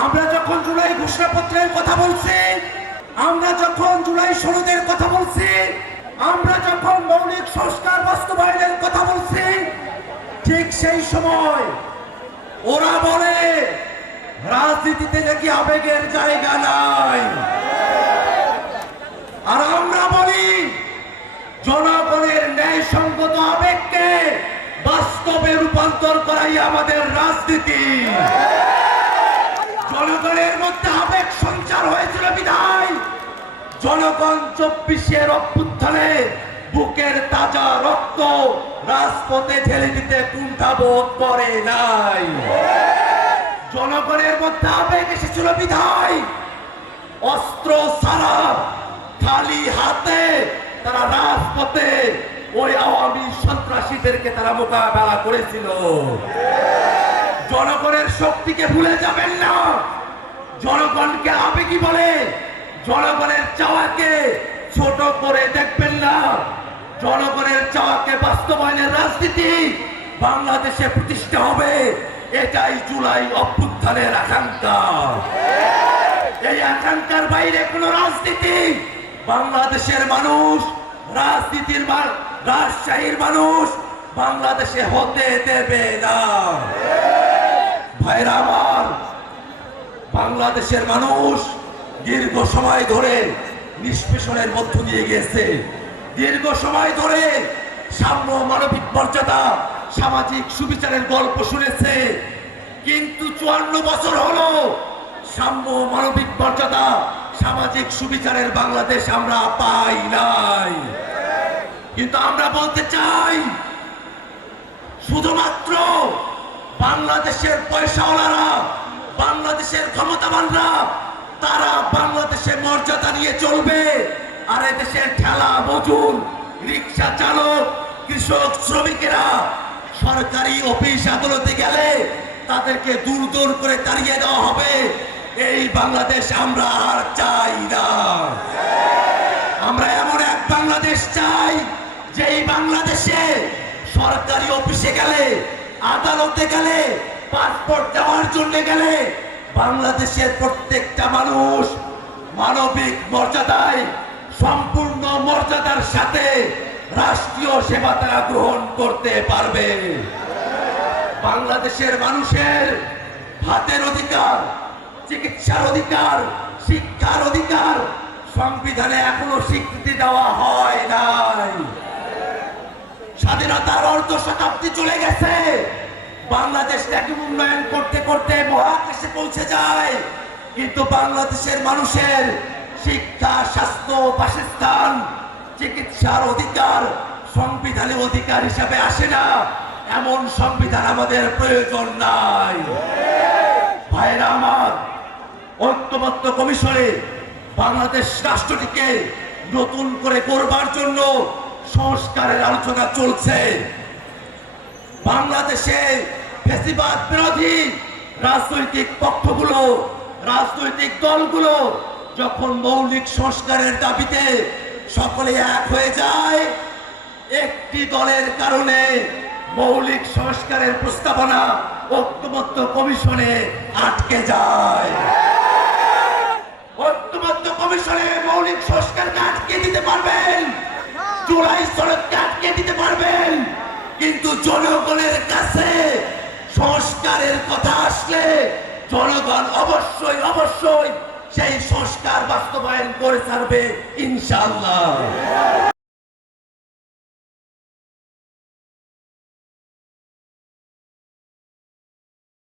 আমরা যখন জুলাই ঘোষণাপত্রের কথা বলছি, আমরা যখন জুলাই সনদের কথা বলছি, আমরা যখন মৌলিক সংস্কার বাস্তবায়নের কথা বলছি, ঠিক সেই সময় ওরা বলে রাজনীতিতে নাকি আবেগের জায়গা নাই। আর আমরা বলি জনগণের ন্যায়সঙ্গত আবেগকে বাস্তবে রূপান্তর করাই আমাদের রাজনীতি। জনগণের মধ্যে আবেগ সঞ্চার হয়েছিল বিধায় জনগণ 24-এর অভ্যুত্থানে বুকের তাজা রক্ত রাজপথে ঢেলে দিতে কুণ্ঠাবোধ করে নাই। জনগণের মধ্যে আবেগ এসেছিল বিধায় অস্ত্র ছাড়া খালি হাতে তারা রাজপথে ওই আওয়ামী সন্ত্রাসীদেরকে তারা মোকাবেলা করেছিল। জনগণের শক্তিকে ভুলে যাবেন না। জনগণকে আবেগী বলে জনগণের চাওয়াকে ছোট করে দেখবেন না। জনগণের চাওয়াকে বাস্তবায়নের রাজনীতি বাংলাদেশে প্রতিষ্ঠা হবে, এটাই জুলাই অভ্যুত্থানের আকাঙ্ক্ষা। এই আকাঙ্ক্ষার বাইরে কোন রাজনীতি বাংলাদেশের মানুষ, রাজনীতির রাজশাহীর মানুষ বাংলাদেশে হতে দেবে না। ভাইরা আমার, বাংলাদেশের মানুষ দীর্ঘ সময় ধরে নিষ্পেষণের মধ্য দিয়ে গেছে। দীর্ঘ সময় ধরে সাম্য, মানবিক মর্যাদা, সামাজিক সুবিচারের গল্প শুনেছে, কিন্তু 54 বছর হলো সাম্য, মানবিক মর্যাদা, সামাজিক সুবিচারের বাংলাদেশ আমরা পাই নাই। কিন্তু আমরা বলতে চাই শুধুমাত্র বাংলাদেশের পয়সাওয়ালারা, বাংলাদেশের ক্ষমতাবানরা তারা বাংলাদেশের মর্যাদা নিয়ে চলবে, আর এদেশের ঠেলা মজুর, রিক্সা চালক, কৃষক, শ্রমিকেরা সরকারি অফিস আদালতে গেলে তাদেরকে দূর দূর করে তাড়িয়ে দেওয়া হবে। এই বাংলাদেশ আমরা আর চাই না। আমরা এমন এক বাংলাদেশ চাই যেই বাংলাদেশে সরকারি অফিসে গেলে, আদালতে গেলে, পাসপোর্ট দেওয়ার জন্য গেলে বাংলাদেশের প্রত্যেকটা মানুষ মানবিক মর্যাদায়, সম্পূর্ণ মর্যাদার সাথে রাষ্ট্রীয় সেবা তারা গ্রহণ করতে পারবে। বাংলাদেশের মানুষের ভাতের অধিকার, চিকিৎসার অধিকার, শিক্ষার অধিকার সংবিধানে এখনো স্বীকৃতি দেওয়া হয় নাই। স্বাধীনতার অর্ধ শতাব্দী চলে গেছে, বাংলাদেশটাকে উন্নয়ন করতে করতে মহাকাশে পৌঁছে যায়, কিন্তু বাংলাদেশের মানুষের শিক্ষা, স্বাস্থ্য, বাসস্থান, চিকিৎসার অধিকার সংবিধানে অধিকার হিসাবে আসে না। এমন সংবিধান আমাদের প্রয়োজন নাই। ভাইরা আমার, ঐক্যবদ্ধ কমিশনে বাংলাদেশ রাষ্ট্রটিকে নতুন করে গড়বার জন্য সংস্কারের আলোচনা চলছে। বাংলাদেশে ফ্যাসিবাদ বিরোধী রাজনৈতিক পক্ষগুলো, রাজনৈতিক দলগুলো যখন মৌলিক সংস্কারের দাবিতে সকলে এক হয়ে যায়, একটি দলের কারণে মৌলিক সংস্কারের প্রস্তাবনা ঐক্যবদ্ধ কমিশনে আটকে যায়। ঐক্যবদ্ধ কমিশনে মৌলিক সংস্কারকে আটকে দিতে পারবেন, জুলাই সনদকে আটকে দিতে পারবেন, কিন্তু জনগণের কাছে সংস্কারের কথা আসলে জনগণ অবশ্যই অবশ্যই সেই সংস্কার বাস্তবায়ন করে ছাড়বে ইনশাআল্লাহ।